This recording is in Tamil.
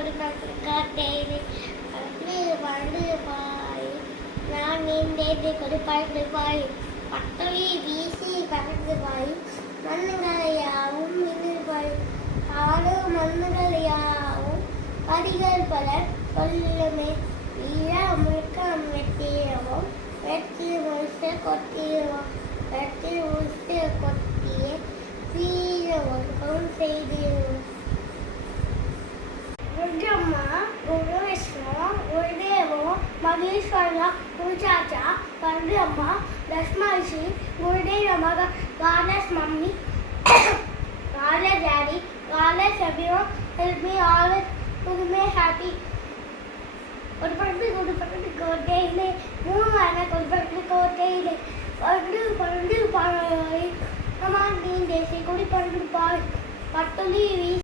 கொடுப்பட்டு காட்டேன் வந்து வந்து பாய் நான் நீந்தேது கொடுப்பாட்டு பாய் பட்டவி வீசி பறந்து பாய் மண்ணுகள் யாவும் மின்னு பாய் ஆடும் மண்ணுகள் யாவும் கடிகள் பல சொல்லுமே வீர முழுக்க வெட்டிடுவோம் வெட்டி முடிச்சு கொட்டிடுவோம் வெட்டி முடிச்சு கொட்டியே வீர ஒழுக்கம் செய்திடுவோம். ருத்ரம்மா குரு விஷ்ணு குருதேவோ மகேஸ்வரா குருச்சாச்சா பரபிரம்மா தஸ்மாஷி குருதேவ நமக காலஸ் mummy callus daddy callus everyone help me always to be happy. ஒரு பட்டு கோட்டையிலே மூணான ஒரு பட்டு கோட்டையிலே பண்டு பாய் நம்ம நீ தேசி குடி பண்டு பாய் பட்டுலி